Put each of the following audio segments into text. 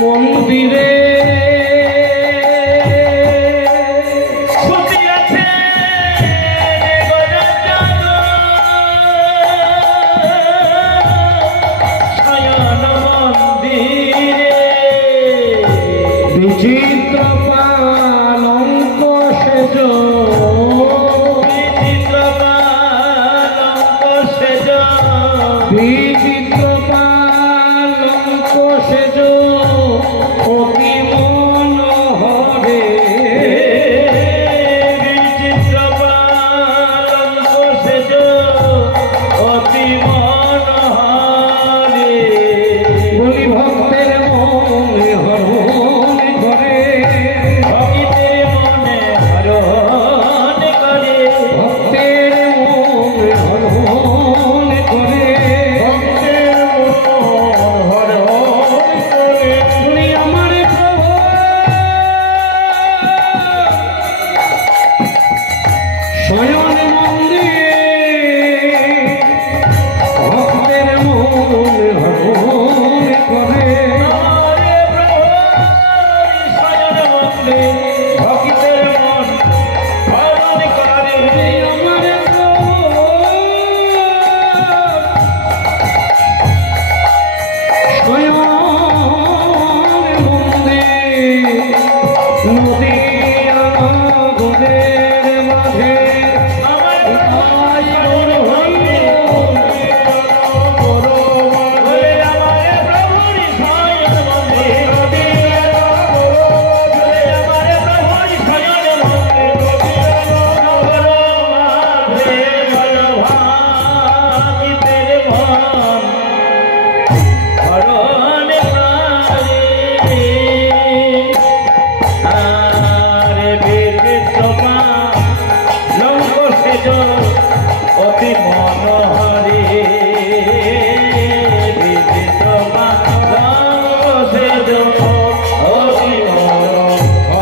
মন্দিরে বিচিত্র পালঙ্ক সেজ বিচিত্র পালঙ্ক সেজ বিচিত্র পালঙ্ক সেজ অতি মনোহরে বিচিত্র পালঙ্ক সেজ অতি মনোহরে বলি ভক্তের মনে হরণ করে ভক্তের মনে হরণ করে ভক্তের মনে হরণ করে ভক্তের মন হরণ করে তুমি আমার প্রভু শয়ন মন্দিরে ভক্তের মন হরণ করে ভক্তের মন হরণ করে আমার শয়ন মন্দির নদী আগুনের মাঝে অতি মনোহরে বিচিত্র পালঙ্ক সেজ অতি মনোহরে।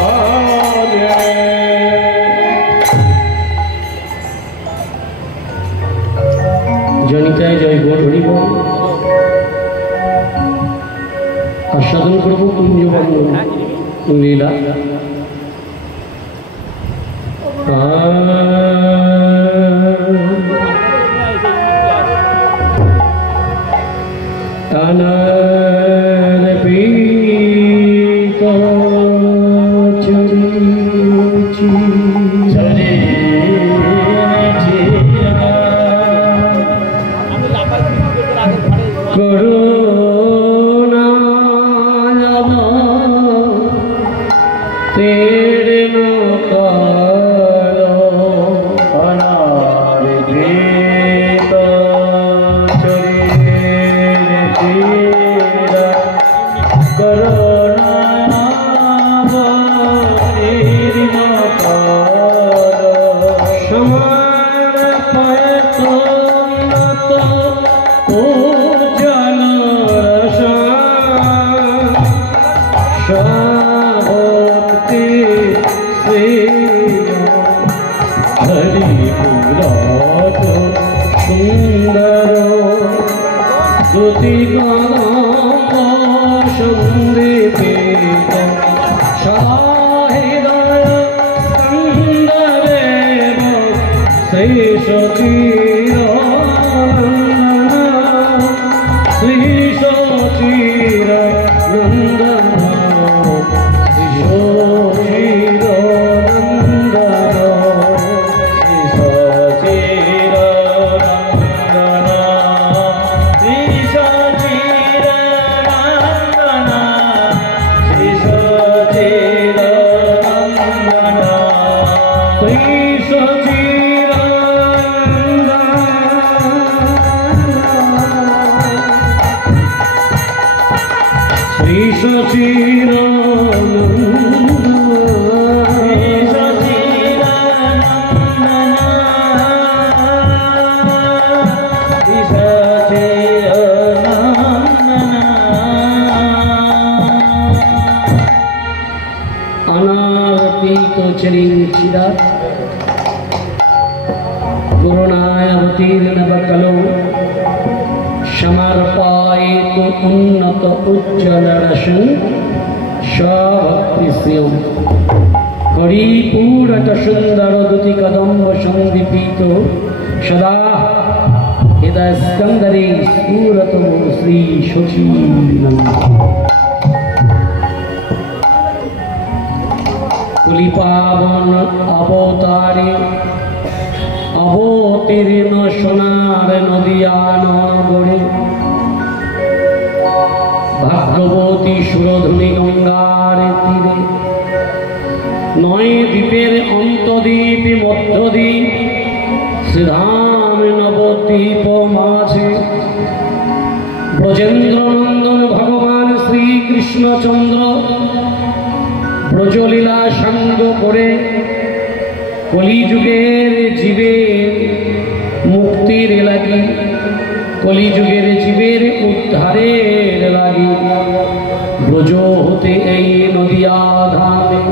জনিতায় জয় গো হরিব আস্বাদন করব কুঞ্জবঙ্গ লীলা। करुणाय अवतीर्ण कलो उन्नत उज्ज्वल रसन सभक्तिश्रियं हरिपूरक सुंदर दुति कदम्ब संदीपित सदा हृदय स्कंदरे स्फुरतो श्री शचीनंद कुलिपावन अवतारे अवतीर्ण सोनार नदिया नगरे भाग्यवती सुरधुनी गंगार तीरे नय द्वीपेर अंतद्वीप मध्यद्वीप श्रीधाम नवद्वीप माझे ब्रजेन्द्रनंदन भगवान श्री कृष्णचंद्र ब्रजलीला संग करे कलिजुगेर जीवेर मुक्तिर लागि कलिजुगेर जीवेर उद्धारेर लागि ब्रज होते এই नदिया धामे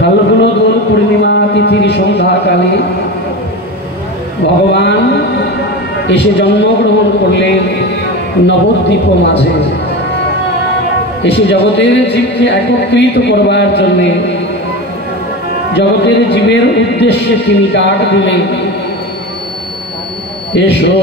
फाल्गुन पूर्णिमा तिथिर सन्ध्याकाले भगवान एसे जन्मग्रहण करलेन नवद्वीप माझे एसे जगतेर जीवके एकत्रित करवार जन्य जगतेर जीवेर उद्देश्ये तिनि डाक दिलेन एसो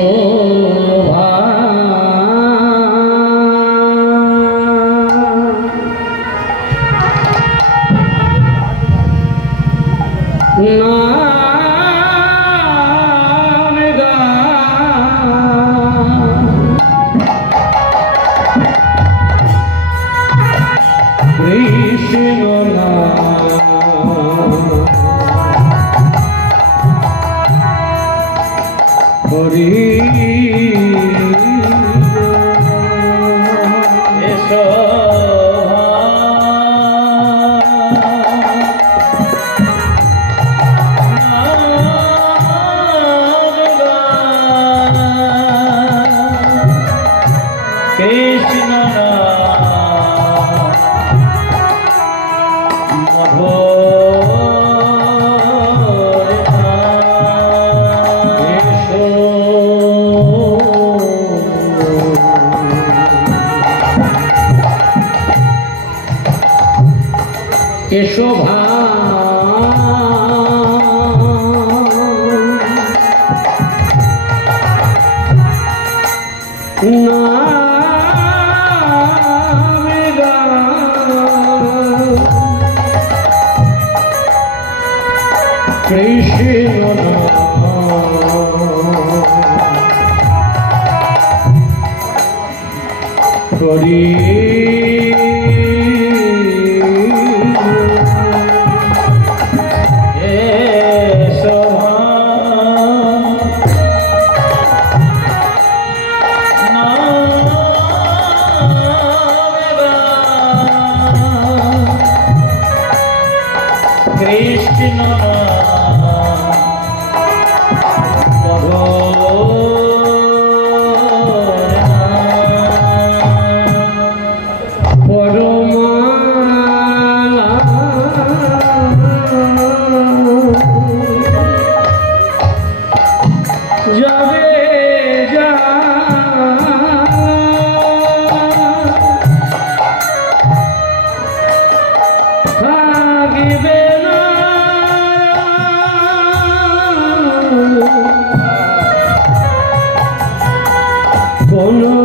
Kono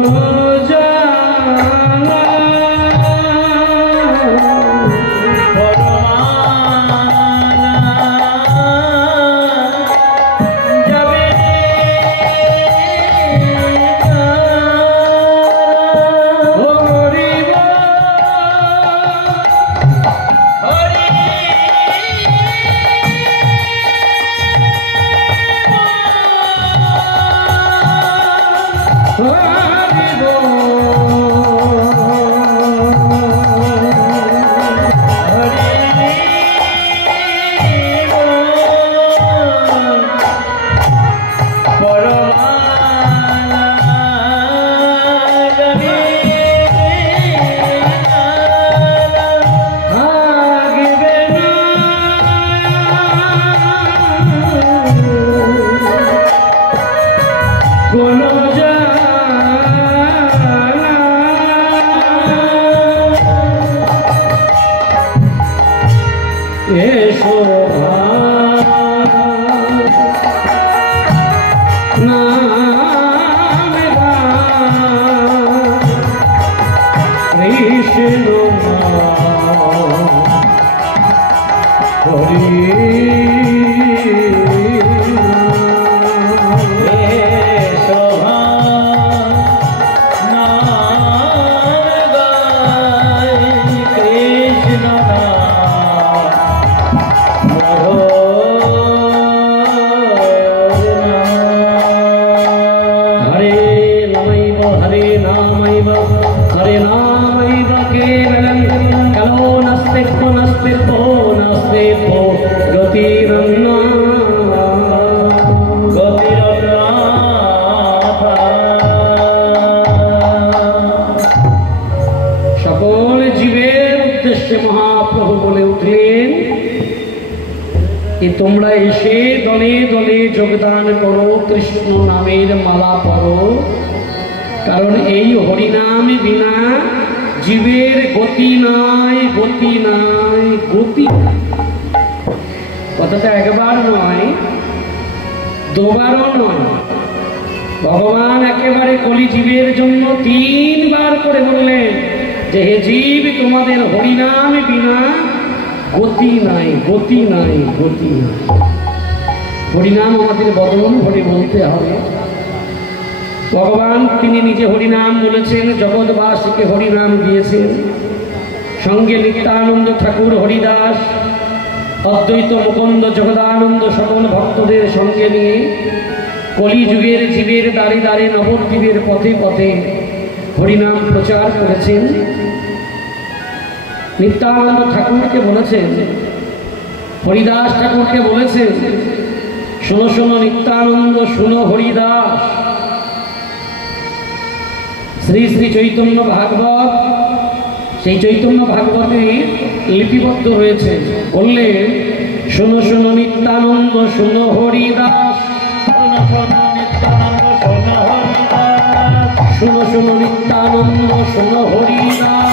ja নাম গায় কৃষ্ণ হরি তোমরা এসে দলে দলে যোগদান করো, কৃষ্ণ নামের মালা পড়ো, কারণ এই হরিনাম বিনা জীবের গতি নাই, গতি নাই, গতি। কথাটা একবার নয়, দুবারও নয়, ভগবান একেবারে কলি জীবের জন্য 3 বার করে বললেন যে হে জীব, তোমাদের হরিনাম বিনা গতি নাই, গতি নাই, গতি নাই। হরিনাম আমাদের বদন ভরে বলতে হবে। ভগবান তিনি নিজে হরিনাম বলেছেন, জগৎবাসীকে হরিনাম দিয়েছেন। সঙ্গে নিত্যানন্দ ঠাকুর, হরিদাস, অদ্বৈত মুকুন্দ, জগদানন্দ সকল ভক্তদের সঙ্গে নিয়ে কলিযুগের জীবের দ্বারে দ্বারে নবদ্বীপের পথে পথে হরিনাম প্রচার করেছেন। নিত্যানন্দ ঠাকুরকে বলেছেন, হরিদাস ঠাকুরকে বলেছেন, শোনো শোনো নিত্যানন্দ, শোনো হরিদাস। শ্রী শ্রী চৈতন্য ভাগবত, সেই চৈতন্য ভাগবতে লিপিবদ্ধ হয়েছে। বললেন, শোনো শোনো নিত্যানন্দ, শোনো হরিদাস, শোনো শোনো নিত্যানন্দ, শোনো হরিদাস,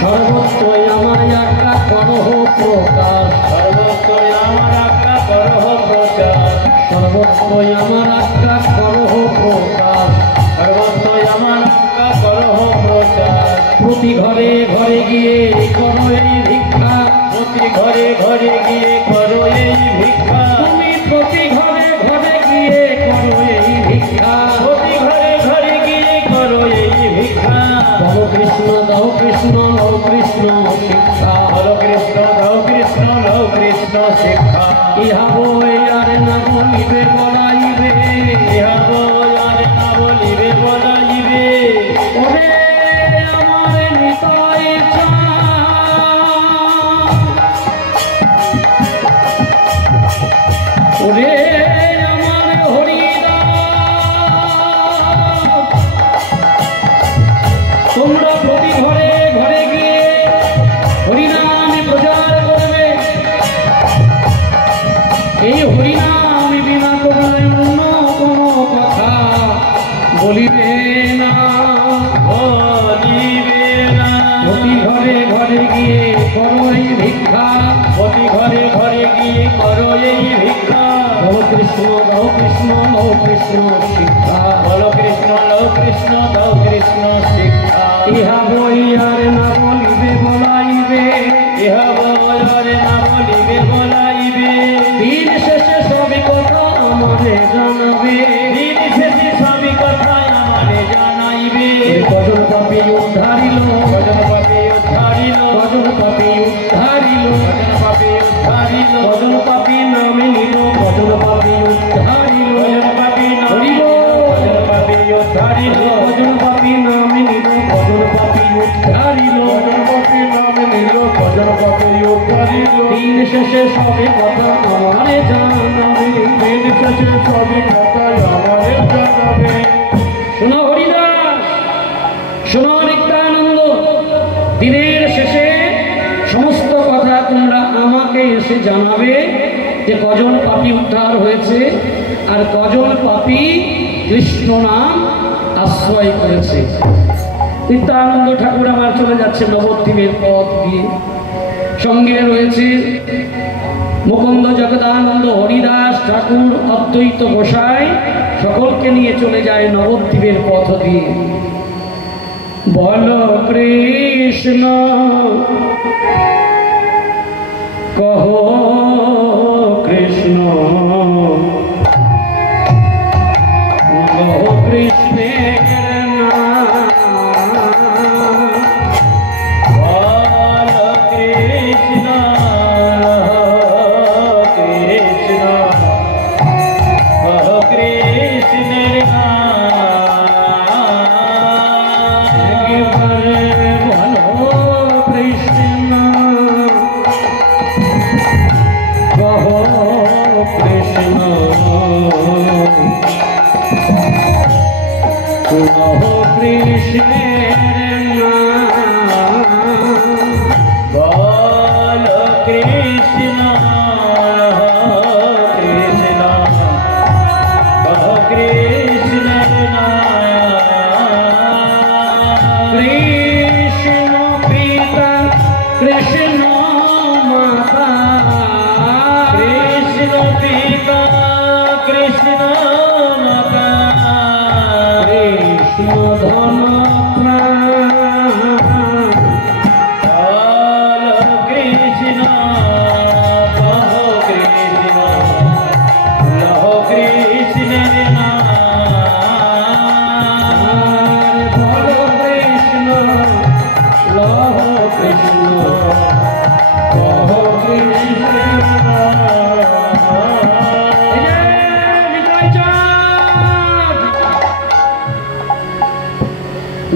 সর্বত্রই আমার আজ্ঞা করহ প্রকাশ, সর্বত্রই আমার আজ্ঞা করহ প্রকাশ, সর্বত্রই আমার আজ্ঞা করহ প্রকাশ, সর্বত্রই আমার আজ্ঞা করহ প্রকাশ। প্রতি ঘরে ঘরে গিয়ে করো এই ভিক্ষা, প্রতি ঘরে ঘরে গিয়ে করো এই ভিক্ষা, তুমি প্রতি ঘরে ঘরে গিয়ে করো এই ভিক্ষা, প্রতি ঘরে ঘরে গিয়ে করো এই ভিক্ষা। বলো কৃষ্ণ দাও কৃষ্ণ, লও কৃষ্ণ শিক্ষা, বলো কৃষ্ণ দাও কৃষ্ণ, লও কৃষ্ণ শিক্ষা। ইহা বই আর না বলিবে বলাইবে, ইহা বই আর না বলিবে বলাইবে। ওরে আমার নিতাই ওরে আমার হরিদাস, তোমরা প্রতি ঘরে ঘরে গিয়ে হরিনাম প্রচার করবে। এই হরিনাম বিনা তোমরা অন্য কোনো কথা বলিবে না, বলিবে না। প্রতি ঘরে ঘরে গিয়ে করো এই ভিক্ষা, প্রতি ঘরে ঘরে গিয়ে করো এই ভিক্ষা। বলো কৃষ্ণ দাও কৃষ্ণ, লও কৃষ্ণ শিক্ষা, বলো কৃষ্ণ লও কৃষ্ণ, দাও কৃষ্ণ শিক্ষা। ইহা বই আর না বলিবে বলাইবে, ইহা বই আর না বলিবে বলাইবে। দিন শেষে সবই কথা আমারে জানাবে, দিন শেষে সবই কথা আমারে জানাইবে। কজন পাপী উদ্ধারিল, কজন পাপী উদ্ধারিল, কজন পাপী উদ্ধারিল, কজন পাপী উদ্ধারিল, কজন পাপী নামে নিল, কজন পাপী উদ্ধারিল, কজন পাপী নামে নিল, কজন পাপী উদ্ধারিল, কজন পাপী নামে নিল, কজন পাপী উদ্ধারিল, কজন পাপী নামে নিল, কজন পাপী উদ্ধারিল। দিন শেষে সবে কথা আমারে জানাবে, দিন শেষে সবে কথা আমারে জানাবে। শোনো হরিদাস, শোনো নিত্যানন্দ, দিনের শেষে সমস্ত কথা তোমরা আমাকে এসে জানাবে যে কজন পাপী উদ্ধার হয়েছে আর কজন পাপী কৃষ্ণ নাম আশ্রয় করেছে। নিত্যানন্দ ঠাকুর আবার চলে যাচ্ছে নবদ্বীপের পথ দিয়ে, সঙ্গে রয়েছে মুকুন্দ জগদানন্দ হরিদাস ঠাকুর অদ্বৈত গোসাই সকলকে নিয়ে চলে যায় নবদ্বীপের পথ দিয়ে। বল কৃষ্ণ কহ কৃষ্ণ কহ কৃষ্ণের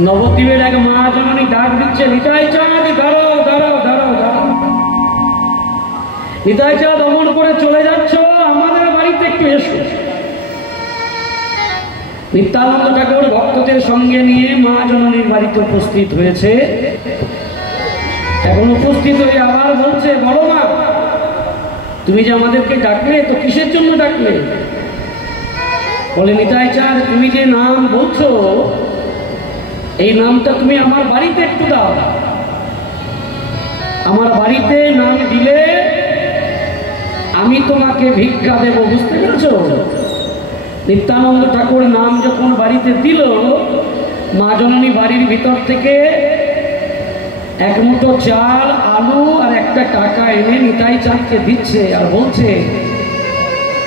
নবদ্বীপের এক মা জননী ডাক দিচ্ছে, নিতাই চাঁদ ধরো ধরো ধরো ধরো। নিতাই চাঁদ অমন করে চলে যাচ্ছ, আমাদের বাড়িতে একটু এসো। নিত্যানন্দ ঠাকুর ভক্তদের সঙ্গে নিয়ে মা জননীর বাড়িতে উপস্থিত হয়েছে। এখন উপস্থিত হয়ে আবার বলছে, বলো মা, তুমি যে আমাদেরকে ডাকলে, তো কিসের জন্য ডাকলে? বলে, নিতাই চাঁদ, তুমি যে নাম বলছো, এই নামটা তুমি আমার বাড়িতে একটু দাও। আমার বাড়িতে নাম দিলে আমি তোমাকে ভিক্ষা দেব, বুঝতে পেরেছ? নিত্যানন্দ ঠাকুর নাম যখন বাড়িতে দিল, মা জননী বাড়ির ভিতর থেকে এক মুঠো চাল, আলু আর একটা টাকা এনে নিতাই চাঁদকে দিচ্ছে আর বলছে,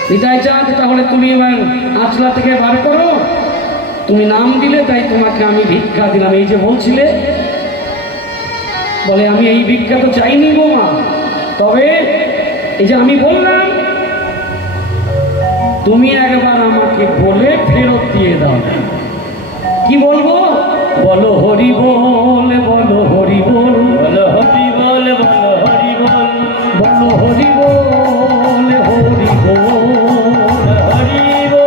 নিতাই চাঁদ, তাহলে তুমি এবার আঁচলা থেকে বার করো, তুমি নাম দিলে তাই তোমাকে আমি ভিক্ষা দিলাম। এই যে বলছিলে, বলে, আমি এই ভিক্ষা তো চাইনি গো মা, তবে এই যে আমি বললাম, তুমি একবার আমাকে বলে ফেরত দিয়ে দাও। কি বলবো? বলো হরি বল, বলো হরি বল, বলো হরি বল, বলো হরি বল, বলো হরি বল, হরি বল, হরি বল,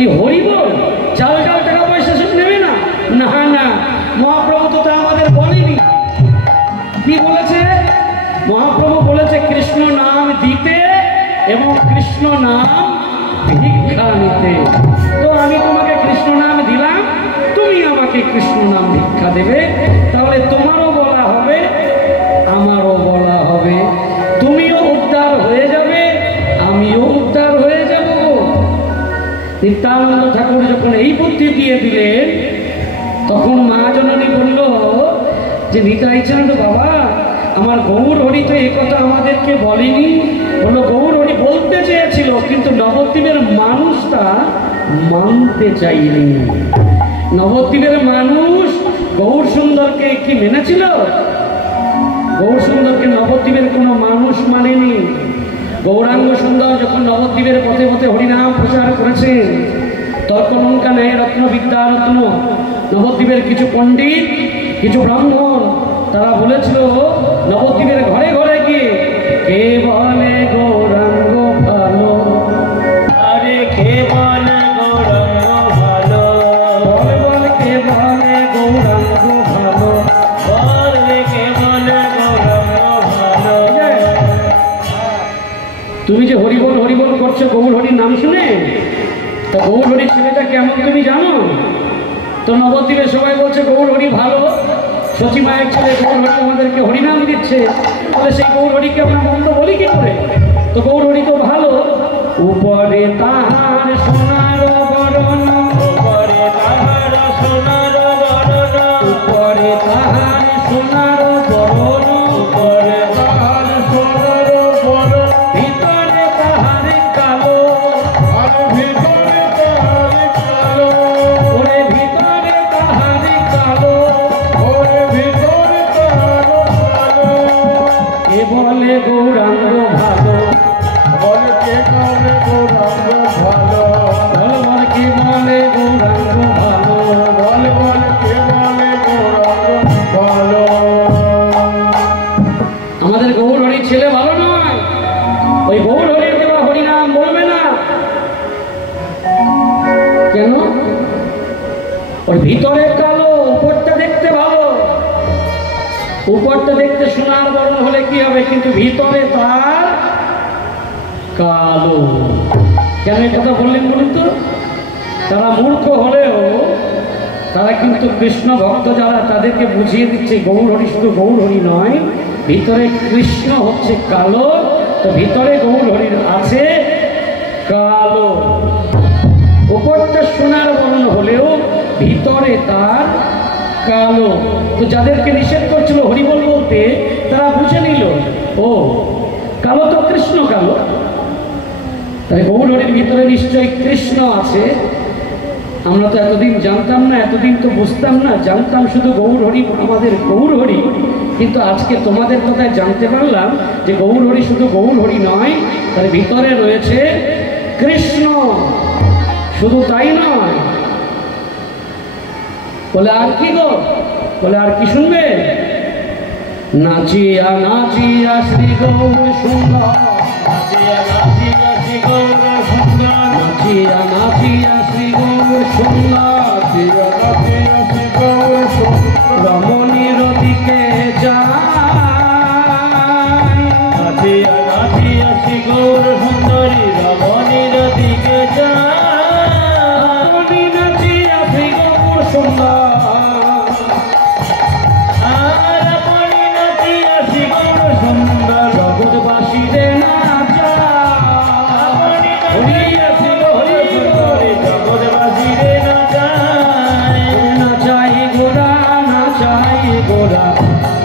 এই হরি বল চাল চাল টাকা পয়সা সব নেবে না? না না, মহাপ্রভু তো তা আমাদের বলেনি। কি বলেছে? মহাপ্রভু বলেছে কৃষ্ণ নাম দিতে এবং কৃষ্ণ নাম ভিক্ষা নিতে। তো আমি তোমাকে কৃষ্ণ নাম দিলাম, তুমি আমাকে কৃষ্ণ নাম ভিক্ষা দেবে, তাহলে তোমারও বলা হবে, আমারও বলা হবে, তুমিও উদ্ধার হয়ে যাবে, আমিও উদ্ধার হয়ে যাব। নিত্যানন্দ ঠাকুর যখন এই বুদ্ধি দিয়ে দিলেন, তখন মা জননী বলল যে, নিতাই চাঁদ বাবা, আমার গৌর হরি তো এই কথা আমাদেরকে বলেনি। বললো, গৌর হরি বলতে চেয়েছিল, কিন্তু নবদ্বীপের মানুষটা মানতে চাইনি। নবদ্বীপের মানুষ গৌর সুন্দরকে কি মেনেছিল? গৌর সুন্দরকে নবদ্বীপের কোনো মানুষ মানেনি। গৌরাঙ্গ সুন্দর যখন নবদ্বীপের পথে পথে হরিনাম প্রচার করেছেন, তর্কলঙ্কা ন্যায় রত্ন বিদ্যারত্ন নবদ্বীপের কিছু পণ্ডিত, কিছু ব্রাহ্মণ, তারা বলেছিল নবদ্বীপের ঘরে ঘরে গিয়ে, কে বলে গৌরাঙ্গ ভালো, আরে কে বলে গৌরাঙ্গ ভালো, বল বল কে বলে গৌরাঙ্গ ভালো, বল কে বলে গৌরাঙ্গ ভালো। তুমি যে হরিবল হরিবল করছো গৌর হরির নাম শুনে, তো গৌরহরি ছেলেটা কেমন তুমি জানো? তো নবদ্বীপে সবাই বলছে গৌরহরি ভালো, সচী মায়ের ছেলে গৌরহরি আমাদেরকে হরিনাম দিচ্ছে, তাহলে সেই গৌরহরিকে আমরা মন্দ বলি কি করে? তো গৌরহরি তো ভালো। উপরে তাহার সোনার বরণ, উপরে তাহার সোনার বরণ, উপরে তাহার সোনার বরণ, উপরে তাহার সোনার বরণ, ভিতরে তাহার কালো, আর ভিতরে তাহার কালো, ওরে ভিতরে তাহার কালো, ওরে ভিতরে তাহার কালো। কে বলে গৌরাঙ্গ ভালো? বলে কে বলে গৌরাঙ্গ ভালো? বল বল কে বলে গৌরাঙ্গ ভালো? বল বল কে বলে গৌরাঙ্গ ভালো? আমাদের গৌরহরির ছেলে ভালো নয়, ওই গৌরহরির দেওয়া হরিনাম বলবে না। কেন? ওর ভিতরে কালো, উপরটা দেখতে ভালো। উপরটা দেখতে সোনার বর্ণ হলে কি হবে, কিন্তু ভিতরে তার কালো। কেন এই কথা বললেন বলুন তো? তারা মূর্খ হলেও তারা কিন্তু কৃষ্ণ ভক্ত যারা, তাদেরকে বুঝিয়ে দিচ্ছে গৌরহরি শুধু গৌরহরি নয়, ভিতরে কৃষ্ণ হচ্ছে কালো। তো ভিতরে গৌরহরির আছে কালো, উপরটা সোনার বর্ণ হলেও ভিতরে তার কালো। তো যাদেরকে নিষেধ করছিল হরিবল বলতে, তারা বুঝে নিল ও কালো তো কৃষ্ণ কালো, তাই গৌরহরির ভিতরে নিশ্চয়ই কৃষ্ণ আছে। আমরা তো এতদিন জানতাম না, এতদিন তো বুঝতাম না, জানতাম শুধু গৌরহরি আমাদের গৌরহরি। কিন্তু আজকে তোমাদের কথায় জানতে পারলাম যে গৌরহরি শুধু গৌরহরি নয়, তার ভিতরে রয়েছে কৃষ্ণ। শুধু তাই নয়, বলে আর কি গো? বলে আর কি শুনবে? নাচিয়া নাচিয়া শ্রী গৌর সুন্দর, নাচিয়া নাচিয়া শ্রী গৌর সুন্দর, নাচিয়া নাচিয়া শ্রী গৌর সুন্দর, নাচিয়া নাচিয়া শ্রী গৌর সুন্দর, রমণীর দিকে যায়, নাচিয়া নাচিয়া শ্রী গৌর সুন্দরী রমণীর দিকে যায়, নাচিয়া শ্রী গৌর সুন্দর, জগৎবাসীরে নাচা, জগৎবাসীরে নাচাই, নাচাই গোরা, নাচাই গোরা,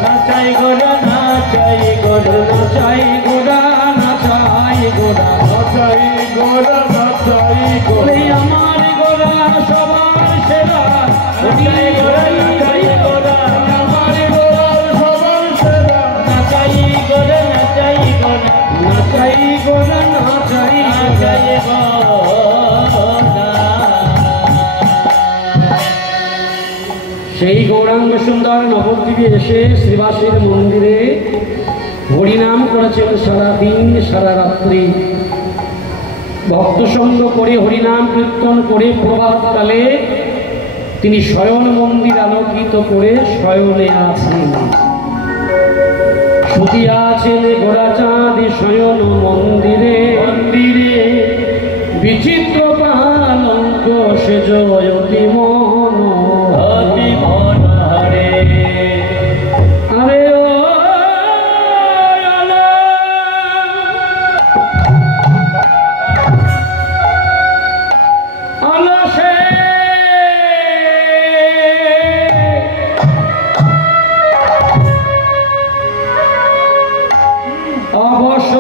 নাচাই গোরা, নাচাই গোরা, নাচাই গোরা, নাচাই গোরা, নাচাই গোরা, নাচাই গোরা, আমার গোরা সবার সেরা, নাচাই গোরা, নাচাই গোরা, আমার গোরা সবার সেরা, নাচাই গোরা, নাচাই গোরা, নাচাই গোরা, নাচাই নাচাই গোরা। সেই গৌরাঙ্গ সুন্দর নবদ্বীপে এসে শ্রীবাসের মন্দিরে হরিনাম করেছেন সারাদিন সারা রাত্রি, ভক্তসঙ্গ করে হরিনাম কীর্তন করে প্রভাতকালে তিনি শয়ন মন্দির আলোকিত করে শয়নে আছেন। শুতিয়া আছেন গোরাচাঁদ শয়ন মন্দিরে, মন্দিরে বিচিত্র পালঙ্ক সেজ অতি মন, অতি মনোহরে। আরে ও আলসে অবশ্য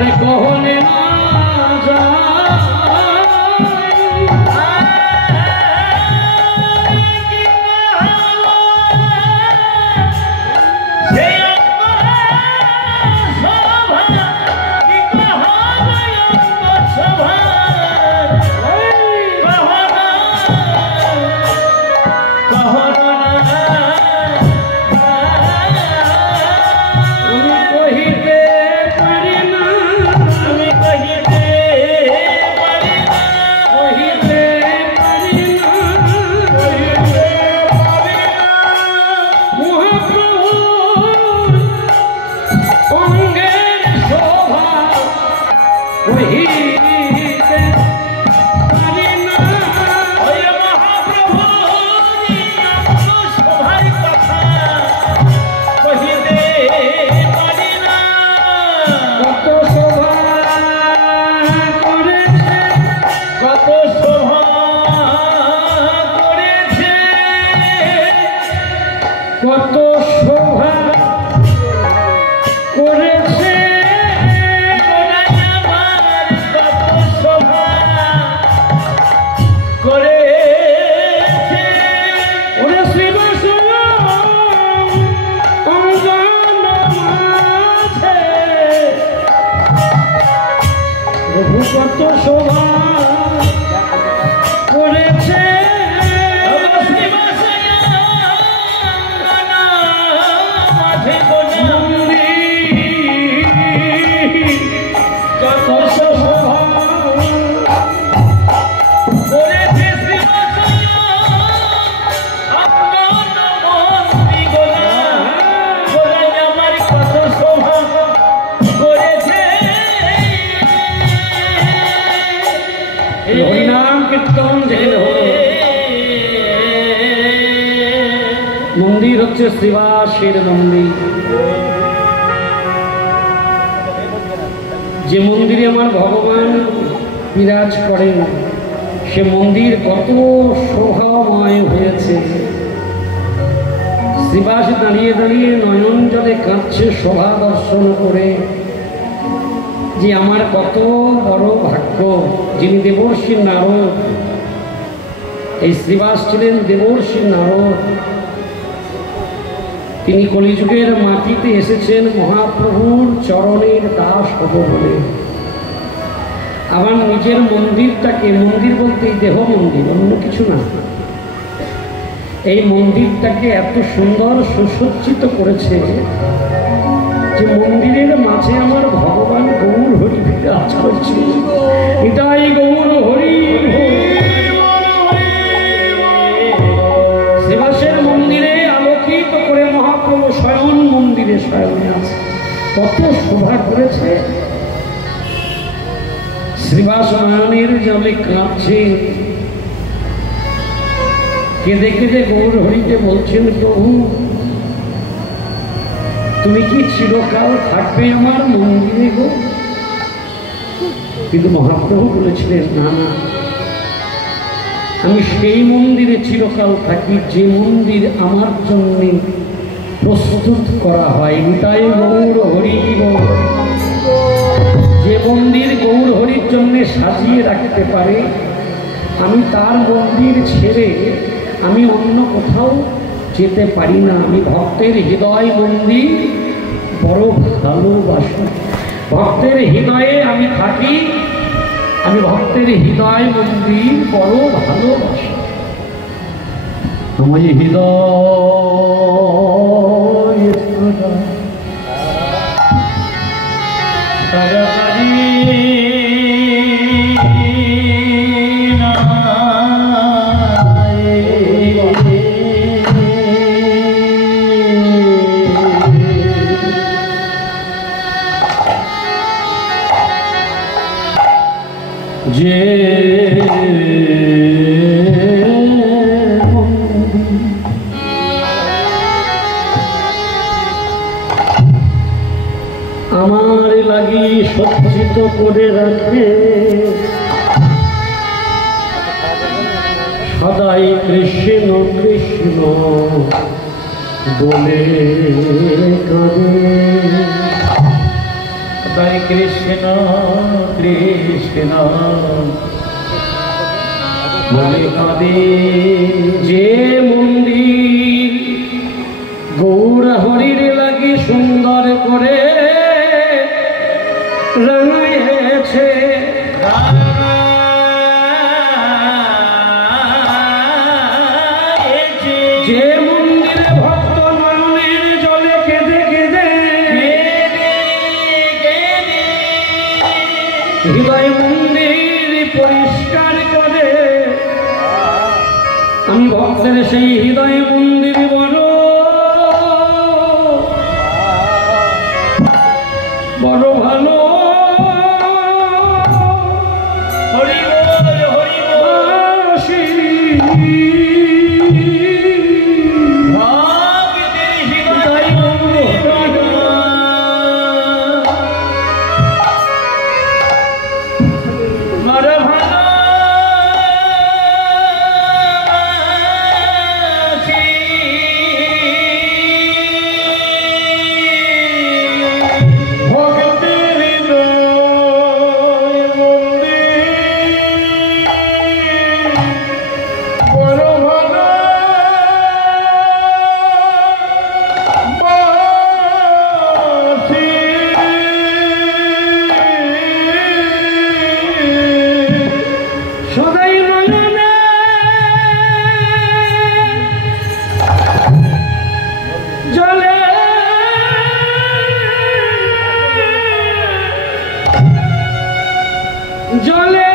ওরে কহনে না কত শোভা করেছে ওরে শ্রীবাস প্রভু কত শোভা করেছে মন্দির হচ্ছে শ্রীবাসের মন্দির, যে মন্দিরে আমার ভগবান বিরাজ করেন সে মন্দির কত শোভাময় হয়েছে। শ্রীবাস দাঁড়িয়ে দাঁড়িয়ে নয়ন জলে কাঁদছে শোভা দর্শন করে, যে আমার কত বড় ভাগ্য। যিনি দেবর্ষি নারদ, এই শ্রীবাস ছিলেন দেবর্ষি নারদ। তিনি কলিযুগের মাটিতে এসেছেন মহাপ্রভুর চরণের দাস হব বলে। আবার নিজের মন্দিরটাকে, মন্দির বলতে এই দেহ মন্দির, অন্য কিছু না, এই মন্দিরটাকে এত সুন্দর সুসজ্জিত করেছে যে মন্দিরের মাঝে আমার ভগবান গৌর হরি বিরাজ করছে। এটাই গৌর হরি। শ্রীবাসের মন্দিরে আলোকিত করে মহাপ্রভু শয়ন মন্দিরে শয়নে আছে, কত শোভা করেছে। শ্রীবাস নয়নের জলে কাঁদছে, কেঁদে কেঁদে গৌর হরিকে বলছেন, প্রভু তুমি কি চিরকাল থাকবে আমার মন্দিরে গো? কিন্তু মহাপ্রভু বলেছিলেন, না না, আমি সেই মন্দিরে চিরকাল থাকি যে মন্দির আমার জন্য প্রস্তুত করা হয়। তাই গৌর হরি, যে মন্দির গৌর হরির জন্য সাজিয়ে রাখতে পারে, আমি তার মন্দির ছেড়ে আমি অন্য কোথাও যেতে পারি না। আমি ভক্তের হৃদয় মন্দির বড় ভালোবাসি, ভক্তের হৃদয়ে আমি থাকি, আমি ভক্তের হৃদয় মন্দির বড় ভালোবাসি। আমার হৃদয় যে আমার লাগি সজ্জিত করে রাখে, সদাই কৃষ্ণ কৃষ্ণ বলে কাঁদে। তাই কৃষ্ণ কৃষ্ণ বলে কাঁদে যে মন্দির গৌর হরির লাগি সুন্দর করে রাঙিয়েছে যে মন্দিরে ভক্ত নয়নের জলে কেঁদে কেঁদে হৃদয় মন্দির পরিষ্কার করে আমি ভক্তের সেই হৃদয় মন্দির বড় বড় ভালো হরি বল হরি বাসি জলে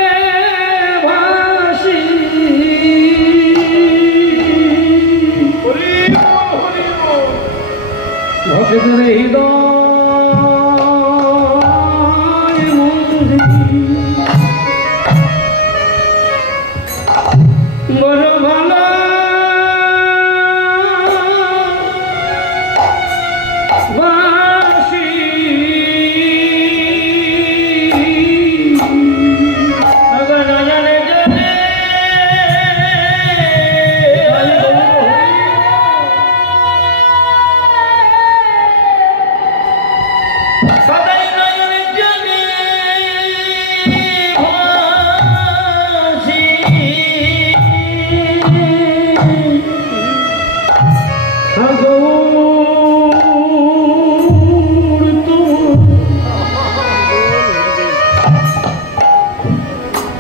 ভাসি ভক্তের হৃদয় মন্দির বড় ভালো বাসি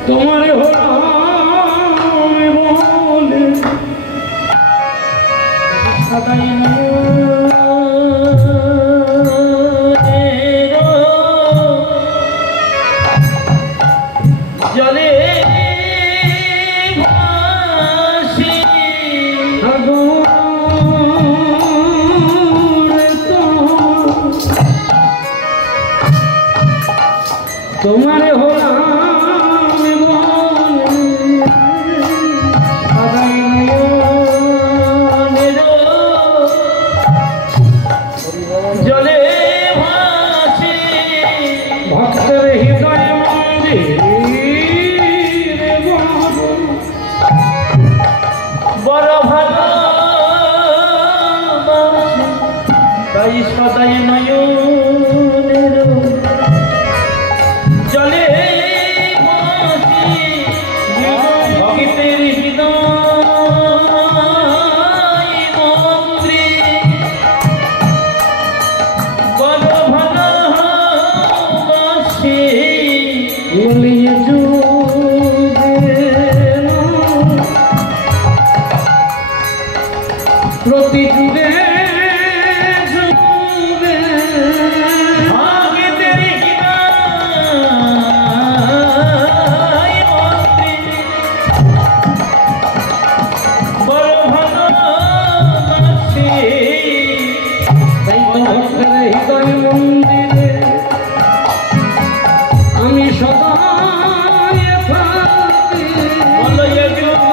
তোমারে বলে সদাই জলে ভাসি তোমারে হলাম জলে ভাসি ভক্তের হৃদয় মন্দির বড় ভালো তাই সদাই নয়নের জলে ভাসি ভক্তের হৃদয় মন্দির বড় ভালোবাসি বলিয়ে প্রতি যুগে যুগে ভাগেদের হৃদয় মন্দির বড় ভালোবাসি তাই তো ভক্তের হৃদয় মন্দিরে আমি সদাই থাকি বলয়ে যুগে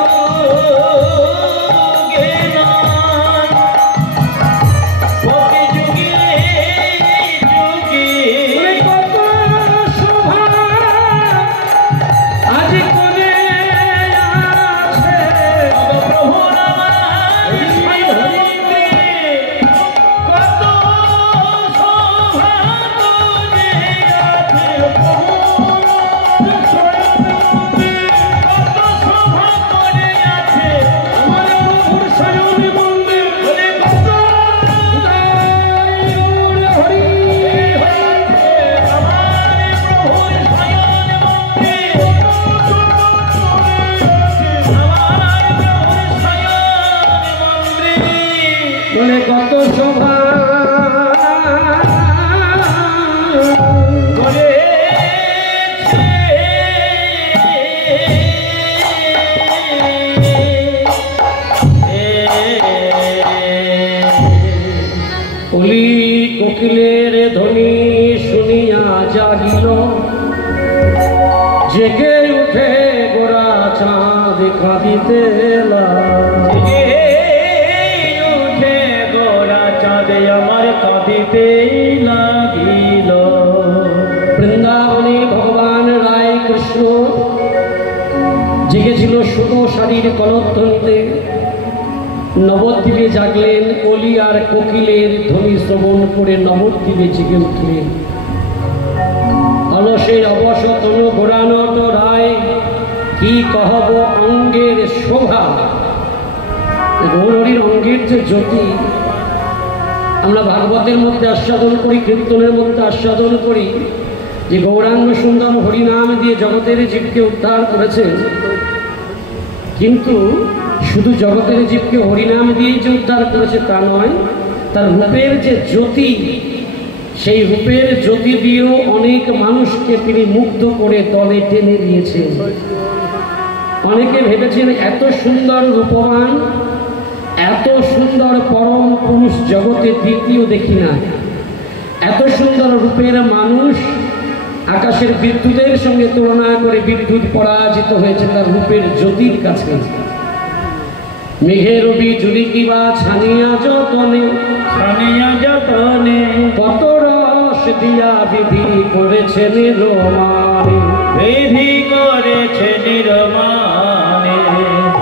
জেগে উঠে গোরা চাঁদ কাঁদিতে জেগে উঠে গোরা চাঁদে আমার কাঁদিতে লাগিল। বৃন্দাবনে ভগবান রায় কৃষ্ণ জেগেছিল সুতো শাড়ির কলধ্বনিতে। নবদ্বীপে জাগলেন, কলি আর কোকিলের ধ্বনি শ্রবণ করে নবদ্বীপে জেগে উঠলেন। অলসের অবসতন গোরানত রায়, কি কহব অঙ্গের শোভা। গৌরীর অঙ্গের যে জ্যোতি আমরা ভাগবতের মধ্যে আস্বাদন করি, কীর্তনের মধ্যে আস্বাদন করি যে গৌরাঙ্গ সুন্দর হরিনাম দিয়ে জগতের জীবকে উদ্ধার করেছেন। কিন্তু শুধু জগতের জীবকে হরিনাম দিয়েই যে উদ্ধার করেছে তা নয়, তার রূপের যে জ্যোতি, সেই রূপের জ্যোতি দিয়েও অনেক মানুষকে তিনি মুগ্ধ করে দলে টেনে দিয়েছেন। অনেকে ভেবেছেন এত সুন্দর রূপবান, এত সুন্দর পরম পুরুষ জগতে দ্বিতীয় দেখি না। এত সুন্দর রূপের মানুষ আকাশের বিদ্যুতের সঙ্গে তুলনা করে বিদ্যুৎ পরাজিত হয়েছে তার রূপের জ্যোতির কাছে। মেঘের রবি জুড়ি কিবা ছানিয়া যতনে, ছানিয়া যতনে কত রস দিয়া বিধি করেছে নিরমানে, বিধি করেছে নিরমানে।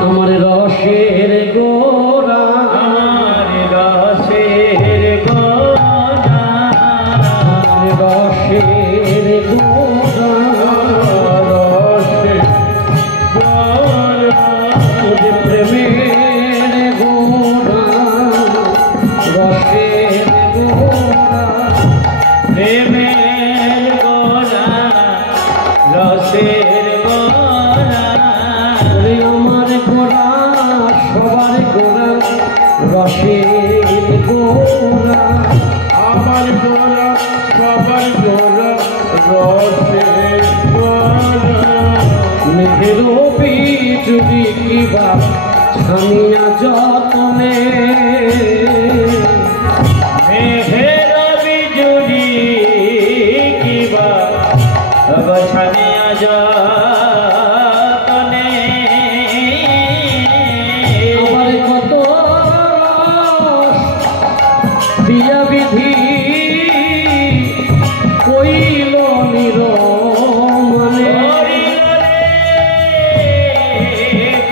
আমার রসের গোরা, আমার রসের গোরা, আমার রসের গোরা, রসের গোরা, ওরে প্রেমের গোরা, রসের গোরা, প্রেমের গোরা, রসের গোরা। ওরে আমার গোরা সবার গোরা, রসের গোরা, আমার গোরা সবার গোরা, রসের গোরা। মেঘের বিজুলি কিবা ছানিয়া যতনে, মেঘের বিজুলি কিবা ছানিয়া যতনে। আমার কত রস দিয়া বিধি কইল নিরমানে,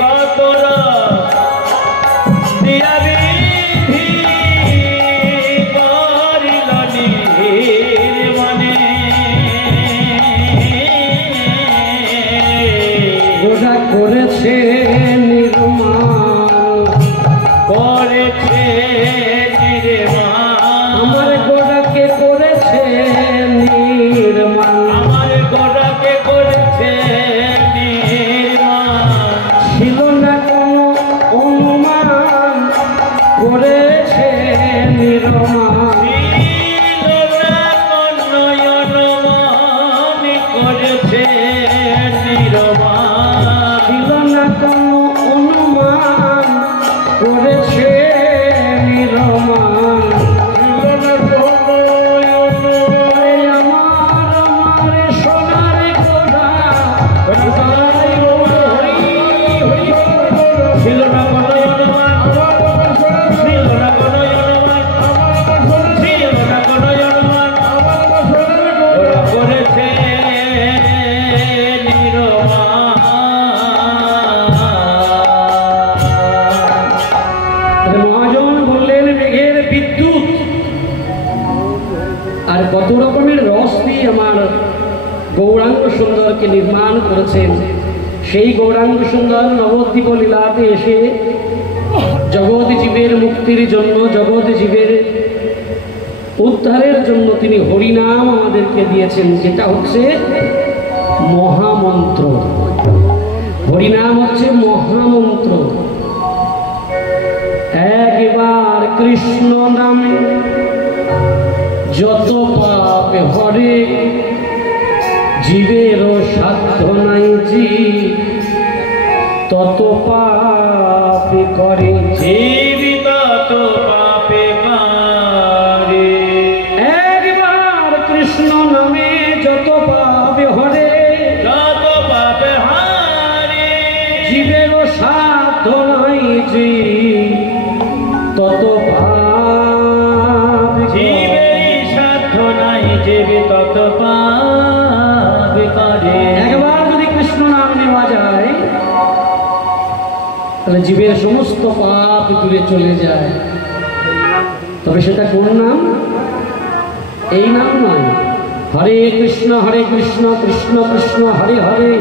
কত রস দিয়া বিধি করিল নির্মনে। গোরা করেছে নির্মাণ, করেছে নির্মাণ। আমার গোরাকে করেছে নির্মাণ, আমার গোরাকে করেছে নির্মাণ। ছিল না কোনো অনুমান, করেছে নির্মাণ, ছিল না কোনো অনুমান, করেছে নির্মাণ। ছিল না কোনো অনুমান, করেছে নির্মাণ। ছিল না কোনো অনুমান। আমার সোনার গোরা, গাই হরি হরি, ছিল না কোনো অনুমান, ছিল না কোনো অনুমান, ছিল না কোনো অনুমান। ওরা করেছে নির্মাণ। মহাজন বললেন মেঘের বিদ্যুৎ আর কত রকমের রস দিয়ে আমার গৌরাঙ্গ সুন্দরকে নির্মাণ করেছেন। সেই গৌরাঙ্গ সুন্দর নবদ্বীপ লীলাতে এসে জগৎ জীবের মুক্তির জন্য, জগৎ জীবের উদ্ধারের জন্য তিনি হরিনাম আমাদেরকে দিয়েছেন, যেটা হচ্ছে মহামন্ত্র। হরিনাম হচ্ছে মহামন্ত্র। একবার কৃষ্ণ নামে যত পাপ হরে, জীবেরও সাধ্য নাই জি তত পাপ করে। জীবিত তো পাপে পারে। একবার কৃষ্ণ নামে যত পাপ হরে, যত তাহলে জীবের সমস্ত পাপ দূরে চলে যায়। তবে সেটা কোন নাম? এই নাম নয়। হরে কৃষ্ণ কৃষ্ণ কৃষ্ণ হরে হরে,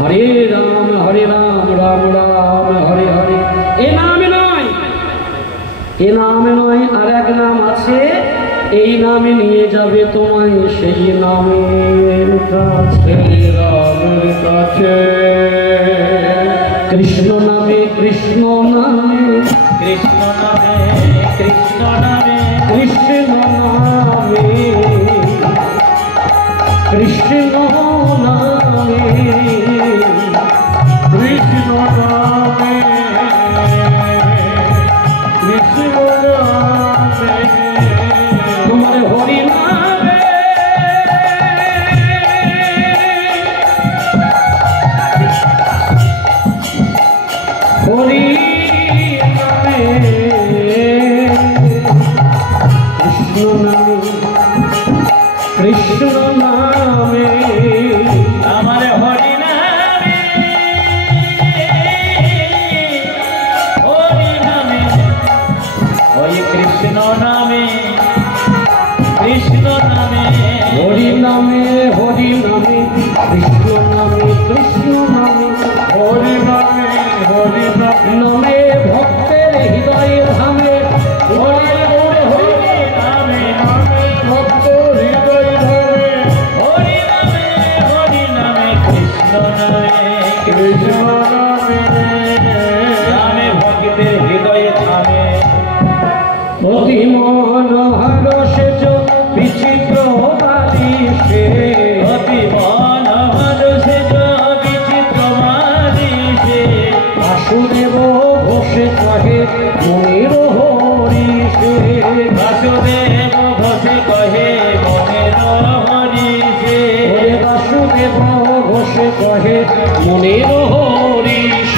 হরে রাম রাম রাম হরে হরে। এ নামে নয়, এ নামে নয়, আর এক নাম আছে। এই নামে নিয়ে যাবে তোমায় সেই নামের কাছে, রামের কাছে। কৃষ্ণ নামে কৃষ্ণ নামে কৃষ্ণ নামে কৃষ্ণ নামে কৃষ্ণ নামে কৃষ্ণ নামে কৃষ্ণ নামে কৃষ্ণ নামে তোমার হরি নামে হরি নামে কৃষ্ণ নামে কৃষ্ণ নামে আমার হরি নামে হরি নামে ওই কৃষ্ণ নামে কৃষ্ণ নামে হরি নামে হরি নামে কৃষ্ণ নামে কৃষ্ণ নামে হরি নামে হরি নামে নামে ভক্তের হৃদয়ে ধামে হরি হরি হরি নামে নামে ভক্ত হৃদয় ধামে হরি নামে কৃষ্ণ নামে কৃষ্ণ নামে নামে ভক্তের হৃদয়ে থামে অতি মন ভারসে বিচিত্র বাদিশে অতি মন ভারসে বিচিত্র বাদিশে বাসুদেব ঘোষে কহে মনির হরিষে বাসুদেব ঘোষে কহে মনের হরিষে বাসুদেব ঘোষে কহে মনির হরিষে